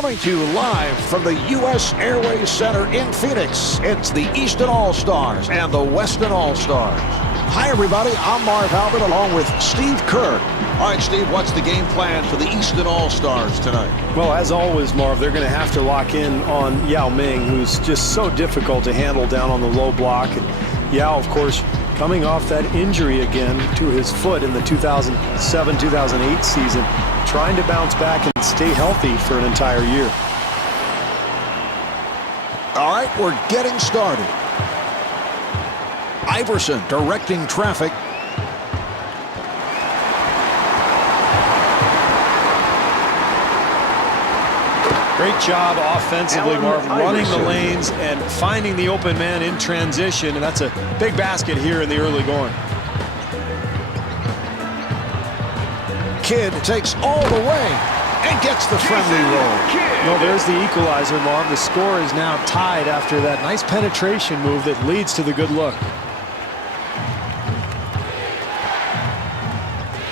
Coming to you live from the U.S. Airways Center in Phoenix, it's the Eastern All-Stars and the Western All-Stars. Hi, everybody. I'm Marv Albert along with Steve Kerr. All right, Steve, what's the game plan for the Eastern All-Stars tonight? Well, as always, Marv, they're going to have to lock in on Yao Ming, who's just so difficult to handle down on the low block. And Yao, of course, coming off that injury again to his foot in the 2007-2008 season, trying to bounce back and stay healthy for an entire year. All right, we're getting started. Iverson directing traffic. Great job offensively, Marv, running the lanes and finding the open man in transition, and that's a big basket here in the early going. Kidd takes all the way and gets the friendly roll. No, there's the equalizer, Marv. The score is now tied after that nice penetration move that leads to the good look.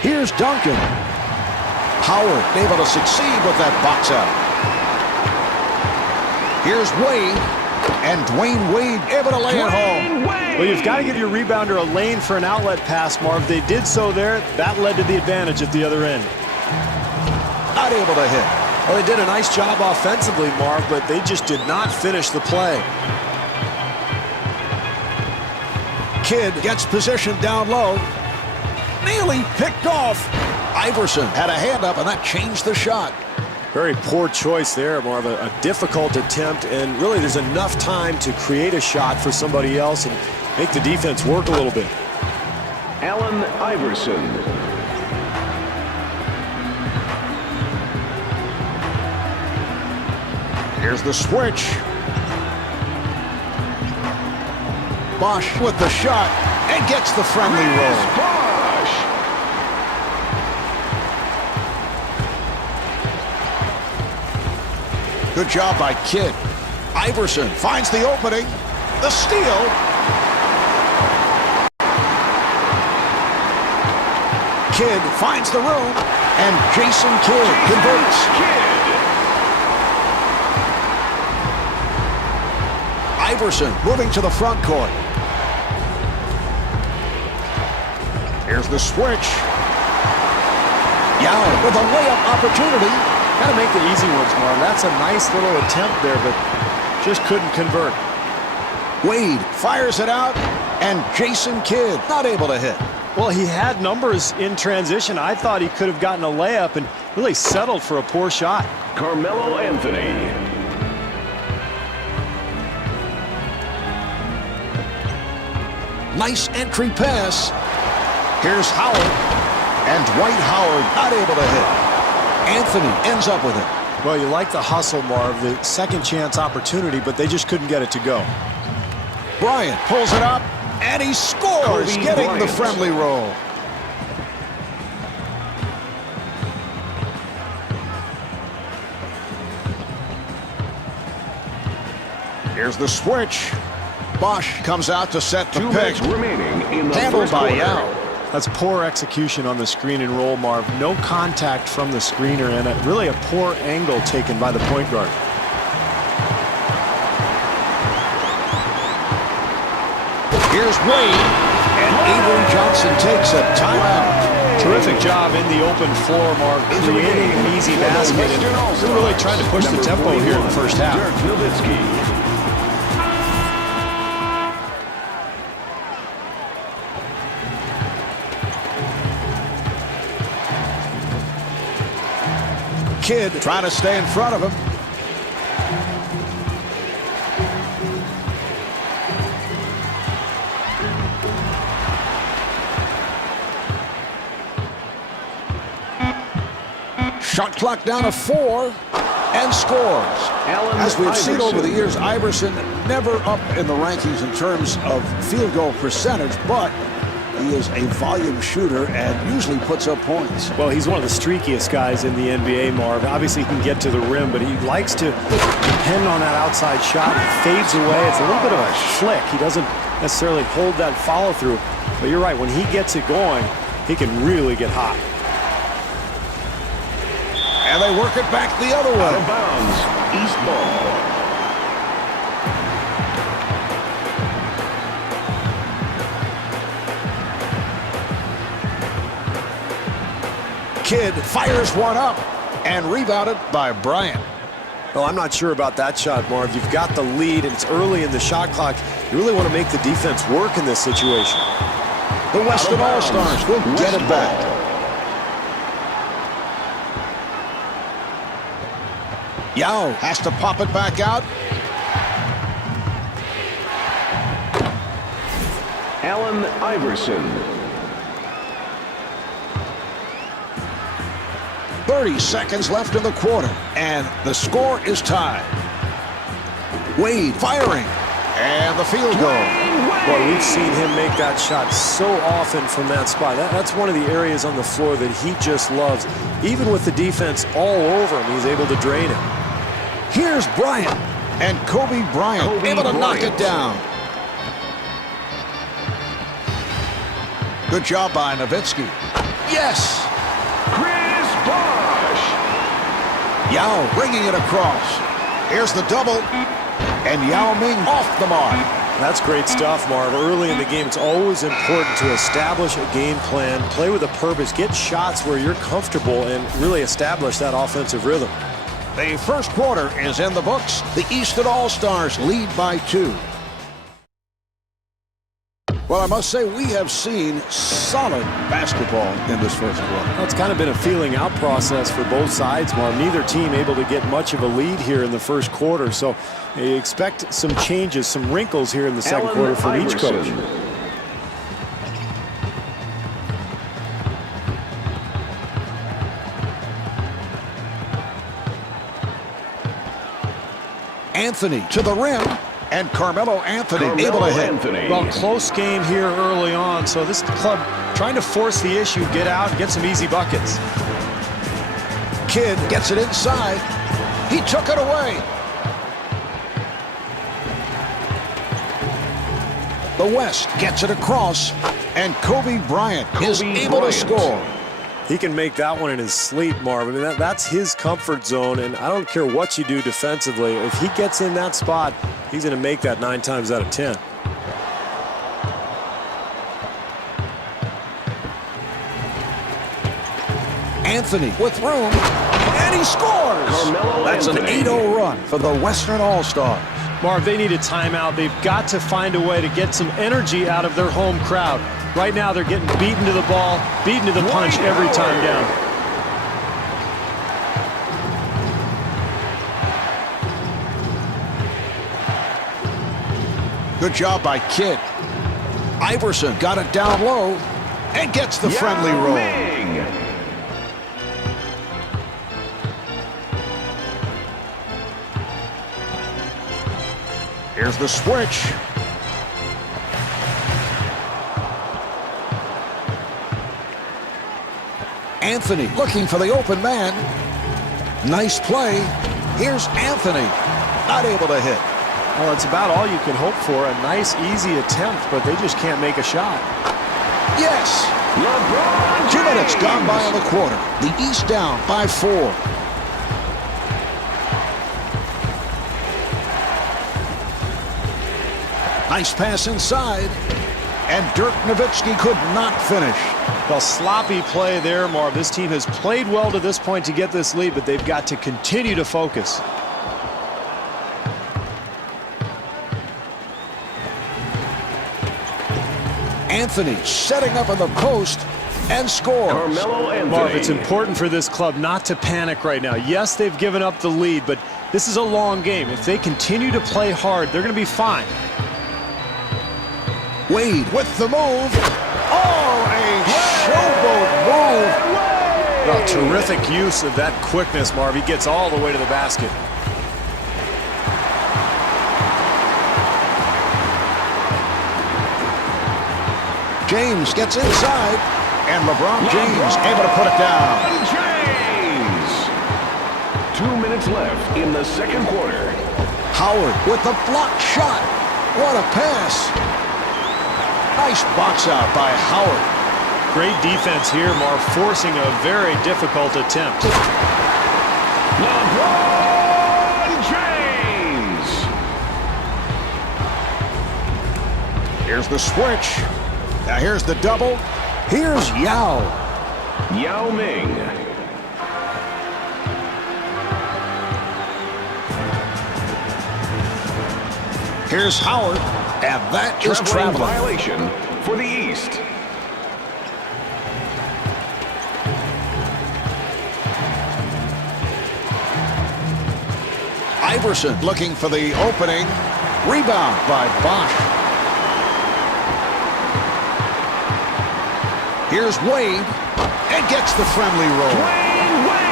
Here's Duncan. Howard able to succeed with that box out. Here's Wade, and Dwayne Wade able to lay it home. Well, you've got to give your rebounder a lane for an outlet pass, Marv. They did so there. That led to the advantage at the other end. Not able to hit. Well, they did a nice job offensively, Marv, but they just did not finish the play. Kidd gets position down low. Nearly picked off. Iverson had a hand up, and that changed the shot. Very poor choice there, Marv. A difficult attempt, and really there's enough time to create a shot for somebody else and make the defense work a little bit. Allen Iverson. Here's the switch. Bosch with the shot and gets the friendly roll. Good job by Kidd. Iverson finds the opening. The steal. Kidd finds the room, and Jason Kidd converts. Iverson moving to the front court. Here's the switch. Yao with a layup opportunity. Got to make the easy ones, Marv. That's a nice little attempt there, but just couldn't convert. Wade fires it out, and Jason Kidd not able to hit. Well, he had numbers in transition. I thought he could have gotten a layup and really settled for a poor shot. Carmelo Anthony. Nice entry pass. Here's Howard, and Dwight Howard not able to hit. Anthony ends up with it. Well, you like the hustle, Marv, the second chance opportunity, but they just couldn't get it to go. Bryant pulls it up, and he scores, getting the friendly roll. Here's the switch. Bosch comes out to set the pick. Remaining in the handled by Yao. That's poor execution on the screen and roll, Marv. No contact from the screener, and really a poor angle taken by the point guard. Here's Wade, and Avery Johnson takes a timeout. Terrific job in the open floor, Marv, creating an easy basket. And they're really trying to push the tempo here in the first half. Kidd trying to stay in front of him. Shot clock down to 4 and scores. As we've seen over the years, Iverson never up in the rankings in terms of field goal percentage, but he is a volume shooter and usually puts up points. Well, he's one of the streakiest guys in the NBA, Marv. Obviously, he can get to the rim, but he likes to depend on that outside shot. He fades away. It's a little bit of a flick. He doesn't necessarily hold that follow-through. But you're right. When he gets it going, he can really get hot. And they work it back the other way. Out of bounds. East ball. Kidd fires one up and rebounded by Bryant. Well, I'm not sure about that shot, Marv. You've got the lead, and it's early in the shot clock. You really want to make the defense work in this situation. The Western All-Stars will get it back. Yao has to pop it back out. Allen Iverson. 30 seconds left in the quarter, and the score is tied. Wade firing, and the field goal. Well, we've seen him make that shot so often from that spot. That's one of the areas on the floor that he just loves. Even with the defense all over him, he's able to drain it. Here's Bryant, and Kobe Bryant able to knock it down. Good job by Nowitzki. Yes! Chris Bosh. Yao bringing it across. Here's the double, and Yao Ming off the mark. That's great stuff, Marv. Early in the game, it's always important to establish a game plan, play with a purpose, get shots where you're comfortable, and really establish that offensive rhythm. The first quarter is in the books. The Eastern All-Stars lead by 2. Well, I must say, we have seen solid basketball in this first quarter. Well, it's kind of been a feeling out process for both sides, Marv. Neither team able to get much of a lead here in the first quarter, so you expect some changes, some wrinkles here in the second quarter from each coach. Anthony to the rim, and Carmelo Anthony able to hit. Well, close game here early on, so this club trying to force the issue, get out, and get some easy buckets. Kidd gets it inside. He took it away. The West gets it across, and Kobe Bryant is able to score. He can make that one in his sleep, Marv. I mean, that's his comfort zone, and I don't care what you do defensively. If he gets in that spot, he's going to make that 9 times out of 10. Anthony with room, and he scores. That's an 8-0 run for the Western All-Stars. Marv, they need a timeout. They've got to find a way to get some energy out of their home crowd. Right now, they're getting beaten to the ball, beaten to the punch every time down. Good job by Kidd. Iverson got it down low and gets the friendly roll. Here's the switch. Anthony looking for the open man. Nice play. Here's Anthony. Not able to hit. Well, it's about all you can hope for. A nice, easy attempt, but they just can't make a shot. Yes. LeBron 2 minutes gone by in the quarter. The East down by 4. Nice pass inside. And Dirk Nowitzki could not finish. Well, sloppy play there, Marv. This team has played well to this point to get this lead, but they've got to continue to focus. Anthony setting up in the post and scores. Marv, it's important for this club not to panic right now. Yes, they've given up the lead, but this is a long game. If they continue to play hard, they're going to be fine. Wade with the move. Oh, a showboat move. Well, terrific use of that quickness, Marv. He gets all the way to the basket. James gets inside, and LeBron James able to put it down. James. 2 minutes left in the second quarter. Howard with the blocked shot. What a pass. Nice box out by Howard. Great defense here, Marv, forcing a very difficult attempt. LeBron James. Here's the switch. Now here's the double. Here's Yao. Yao Ming. Here's Howard. And that is traveling. Violation for the East. Iverson looking for the opening. Rebound by Bosch. Here's Wade. And gets the friendly roll. Dwayne Wade.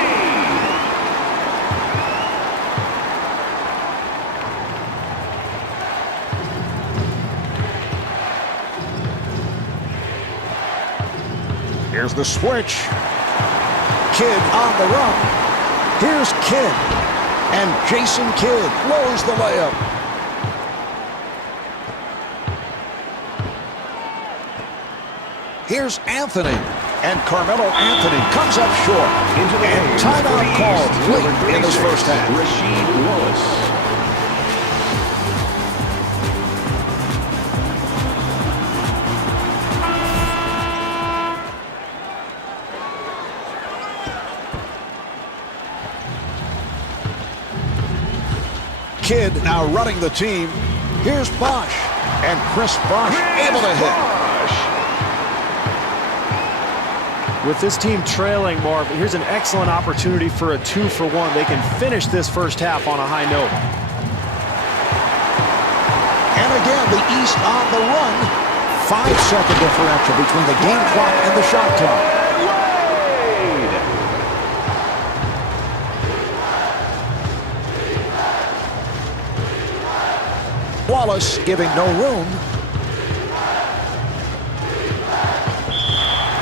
Here's the switch. Kidd on the run. Here's Kidd. And Jason Kidd lowers the layup. Here's Anthony. And Carmelo Anthony comes up short. Into the and game timeout called late in this first half. Rasheed Wallace. Kidd now running the team. Here's Bosch. And Chris Bosch able to hit. With this team trailing, Marv, here's an excellent opportunity for a 2-for-1. They can finish this first half on a high note. And again, the East on the run. 5-second differential between the game clock and the shot clock. Wallace giving no room.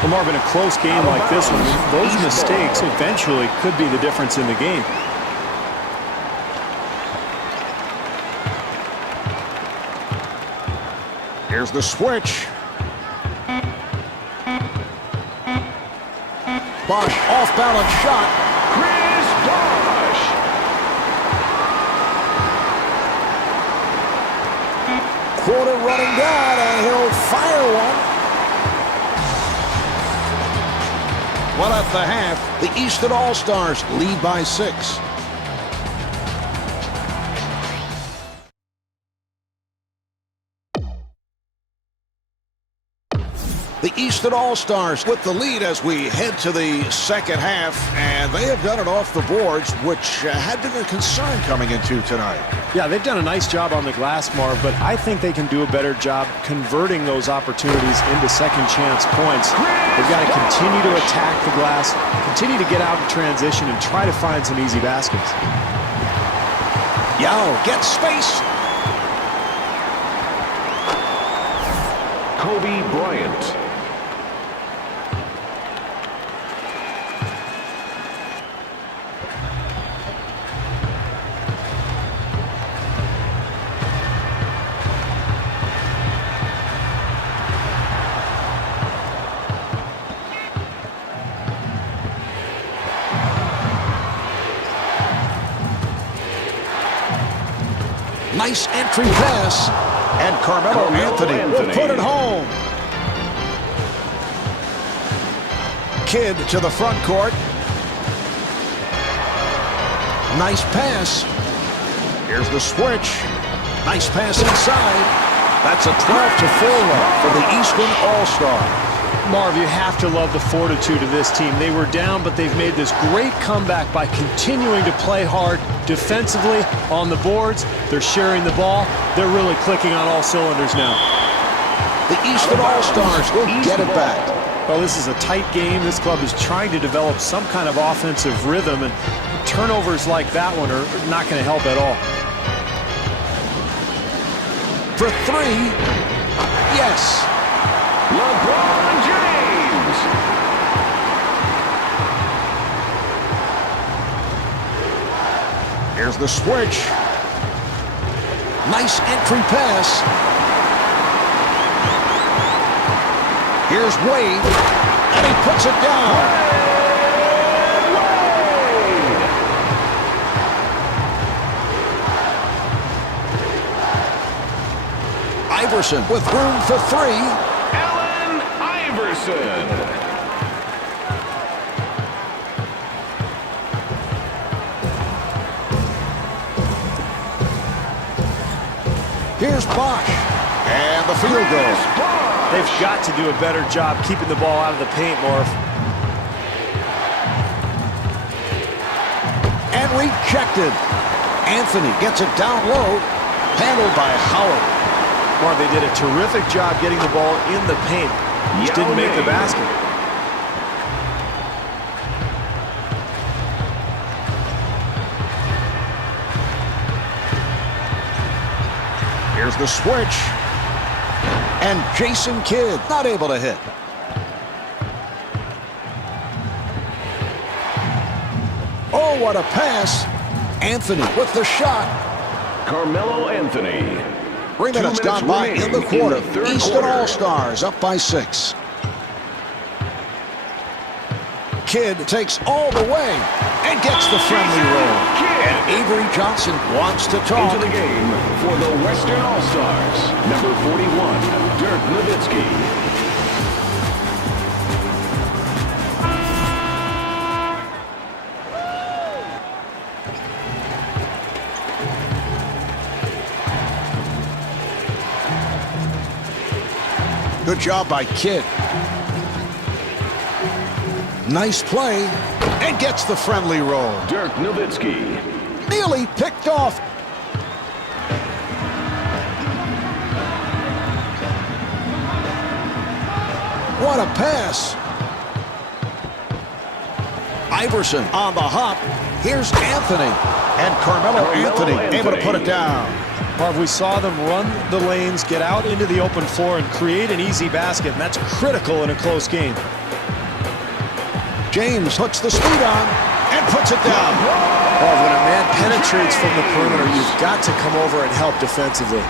Well, Marv, in a close game like this one, those mistakes eventually could be the difference in the game. Here's the switch. Bosch off-balance shot. Chris Bosch. Quarter running down, and he'll fire one. Well, at the half, the Eastern All-Stars lead by 6. The Eastern All-Stars with the lead as we head to the second half, and they have done it off the boards, which had been a concern coming into tonight. Yeah, they've done a nice job on the glass, Marv, but I think they can do a better job converting those opportunities into second chance points. They've got to continue to attack the glass, continue to get out in transition, and try to find some easy baskets. Yao gets space. Kobe Bryant. Nice entry pass. And Carmelo Anthony will put it home. Kidd to the front court. Nice pass. Here's the switch. Nice pass inside. That's a 12-4 run for the Eastern All-Star. Marv, you have to love the fortitude of this team. They were down, but they've made this great comeback by continuing to play hard defensively on the boards. They're sharing the ball. They're really clicking on all cylinders now. The Eastern All-Stars will get it back. Well, this is a tight game. This club is trying to develop some kind of offensive rhythm, and turnovers like that one are not going to help at all. For three, yes. LeBron James. Here's the switch. Nice entry pass. Here's Wade, and he puts it down. Iverson with room for three. Allen Iverson. Here's Bosch. And the field goal. They've got to do a better job keeping the ball out of the paint, Marv. And rejected. Anthony gets it down low. Handled by Howard. Marv, they did a terrific job getting the ball in the paint. Just didn't make the basket. Here's the switch. And Jason Kidd not able to hit. Oh, what a pass. Anthony with the shot. Carmelo Anthony. 3 minutes gone by in the quarter. Eastern quarter. All-Stars up by 6. Kidd takes all the way and gets the friendly roll. And Avery Johnson wants to talk. Into the game for the Western All-Stars. Number 41, Dirk Nowitzki. Good job by Kidd. Nice play. And gets the friendly roll. Dirk Nowitzki. Nearly picked off. What a pass. Iverson on the hop. Here's Anthony. And Carmelo Anthony able to put it down. Marv, we saw them run the lanes, get out into the open floor, and create an easy basket, and that's critical in a close game. James puts the speed on and puts it down. Marv, when a man penetrates from the perimeter, you've got to come over and help defensively.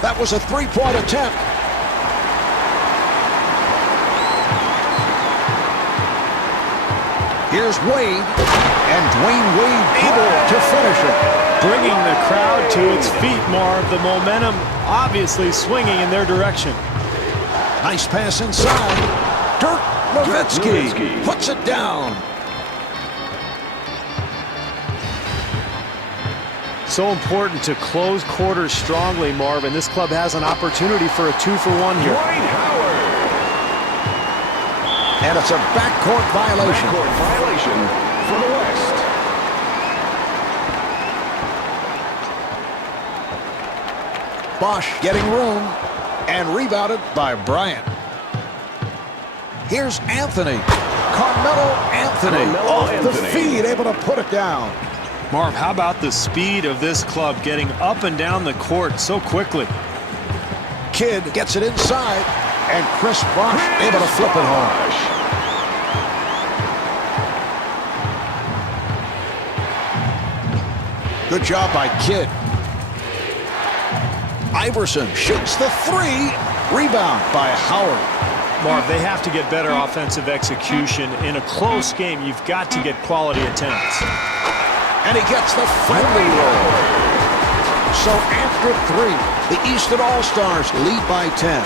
That was a three-point attempt. Here's Wade, and Dwayne Wade able to finish it. Bringing the crowd to its feet, Marv. The momentum obviously swinging in their direction. Nice pass inside. Dirk Nowitzki puts it down. So important to close quarters strongly, Marv, and this club has an opportunity for a 2-for-1 here. Dwight Howard. And it's a backcourt violation. Backcourt violation for the West. Bosch getting room and rebounded by Bryant. Here's Anthony. Carmelo Anthony off the feed, able to put it down. Marv, how about the speed of this club getting up and down the court so quickly? Kidd gets it inside, and Chris Bosch able to flip it home. Good job by Kidd. Iverson shoots the three. Rebound by Howard. Marv, they have to get better offensive execution. In a close game, you've got to get quality attempts. And he gets the friendly roll. So after 3, the Eastern All-Stars lead by 10.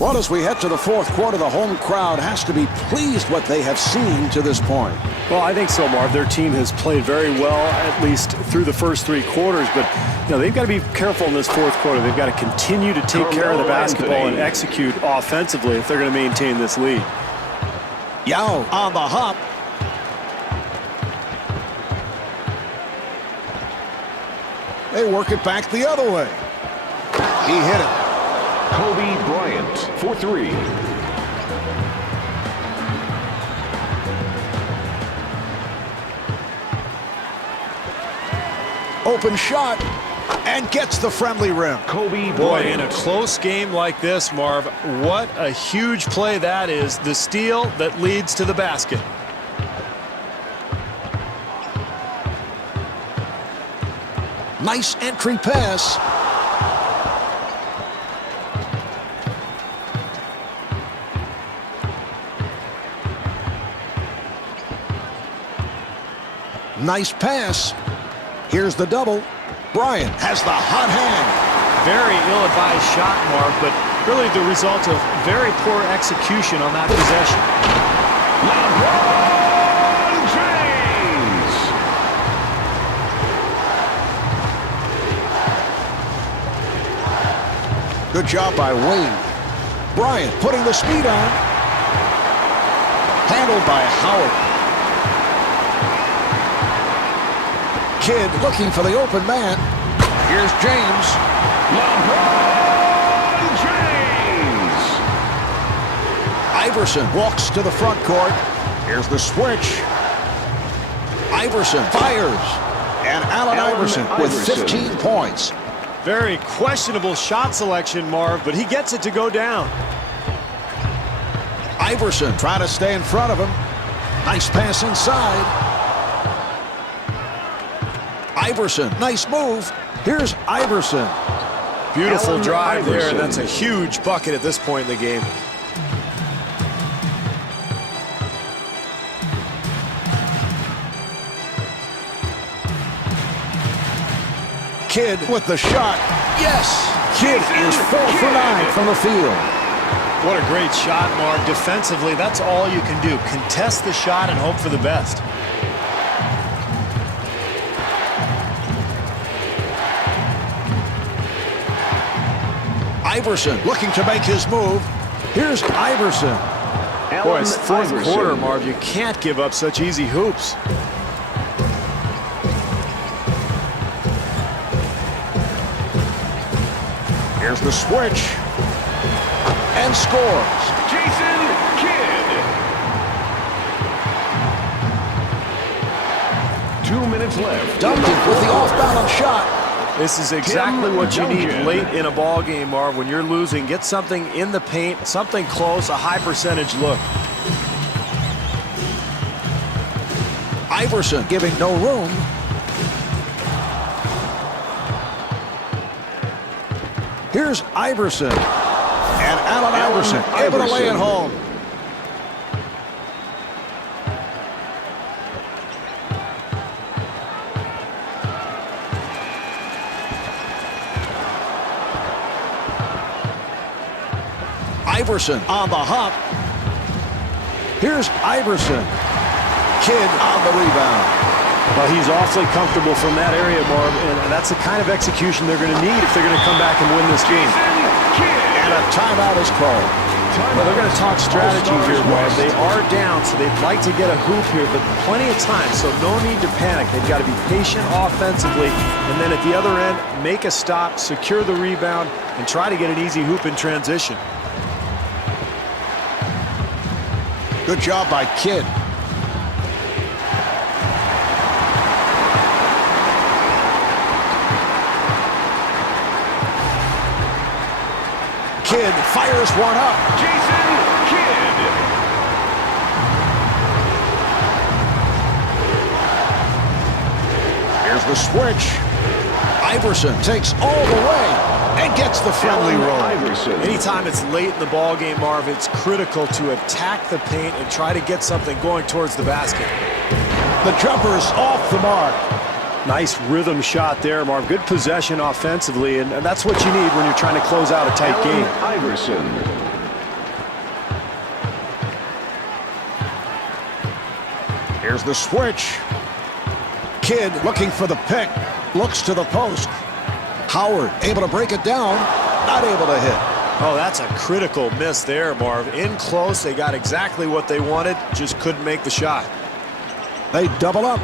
Well, as we head to the fourth quarter, the home crowd has to be pleased what they have seen to this point. Well, I think so, Marv. Their team has played very well, at least through the first 3 quarters. But, you know, they've got to be careful in this fourth quarter. They've got to continue to take care of the basketball and execute offensively if they're going to maintain this lead. Yao on the hop. They work it back the other way. He hit it. Kobe Bryant for 3. Open shot and gets the friendly rim. Kobe Boy, Bryant. in a close game like this, Marv, what a huge play that is. The steal that leads to the basket. Nice entry pass. Nice pass. Here's the double. Bryant has the hot hand. Very ill-advised shot, Marv, but really the result of very poor execution on that possession. LeBron James. Good job by Wade. Bryant putting the speed on. Handled by Howard. Kidd looking for the open man. Here's James. LeBron James. Iverson walks to the front court. Here's the switch. Iverson fires. And Allen Iverson with 15 points. Very questionable shot selection, Marv, but he gets it to go down. Iverson trying to stay in front of him. Nice pass inside. Iverson, nice move. Here's Iverson. Beautiful Allen drive there. Iverson. That's a huge bucket at this point in the game. Kidd with the shot. Yes! Kidd is 4 for 9 from the field. What a great shot, Mark. Defensively, that's all you can do. Contest the shot and hope for the best. Iverson looking to make his move. Here's Iverson. Boy, it's fourth Iverson. quarter, Marv. You can't give up such easy hoops. Here's the switch. And scores. Jason Kidd. 2 minutes left. Duncan with the off-balance shot. This is exactly what you need Duncan. late in a ball game, Marv. When you're losing, get something in the paint, something close, a high percentage look. Iverson giving no room. Here's Iverson. And Allen Iverson able to lay it home. Iverson on the hop. Here's Iverson. Kidd on the rebound. Well, he's awfully comfortable from that area, Marv, and that's the kind of execution they're going to need if they're going to come back and win this game. And a timeout is called. Well, they're going to talk strategy here, Marv. They are down, so they'd like to get a hoop here, but plenty of time, so no need to panic. They've got to be patient offensively, and then at the other end, make a stop, secure the rebound, and try to get an easy hoop in transition. Good job by Kidd. Kidd fires one up. Jason Kidd. Here's the switch. Iverson takes all the way and gets the friendly Allen roll. Iverson. Anytime it's late in the ball game, Marv, it's critical to attack the paint and try to get something going towards the basket. The jumper's off the mark. Nice rhythm shot there, Marv. Good possession offensively, and that's what you need when you're trying to close out a tight Allen game. Iverson. Here's the switch. Kidd looking for the pick. Looks to the post. Howard able to break it down. Not able to hit. Oh, that's a critical miss there, Marv. In close, they got exactly what they wanted, just couldn't make the shot. They double up.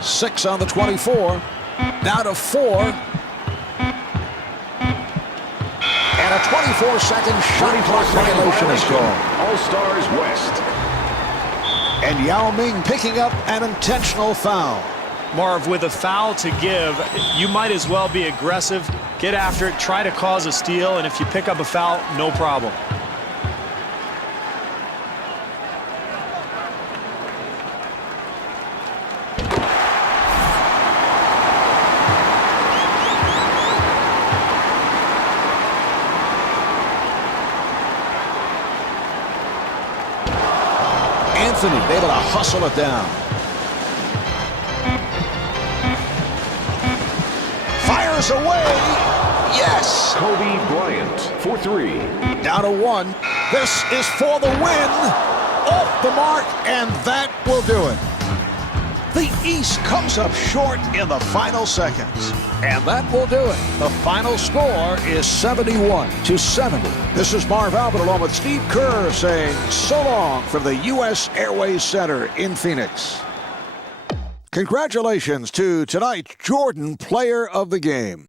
Six on the 24. Down to 4. And a 24-second shot clock violation is called. All-Stars West. And Yao Ming picking up an intentional foul. Marv, with a foul to give, you might as well be aggressive, get after it, try to cause a steal, and if you pick up a foul, no problem. Anthony able to hustle it down. Fires away. Yes. Kobe Bryant for three. Down to one. This is for the win. Off the mark, and that will do it. The East comes up short in the final seconds. And that will do it. The final score is 71-70. This is Marv Albert along with Steve Kerr saying so long from the U.S. Airways Center in Phoenix. Congratulations to tonight's Jordan Player of the Game.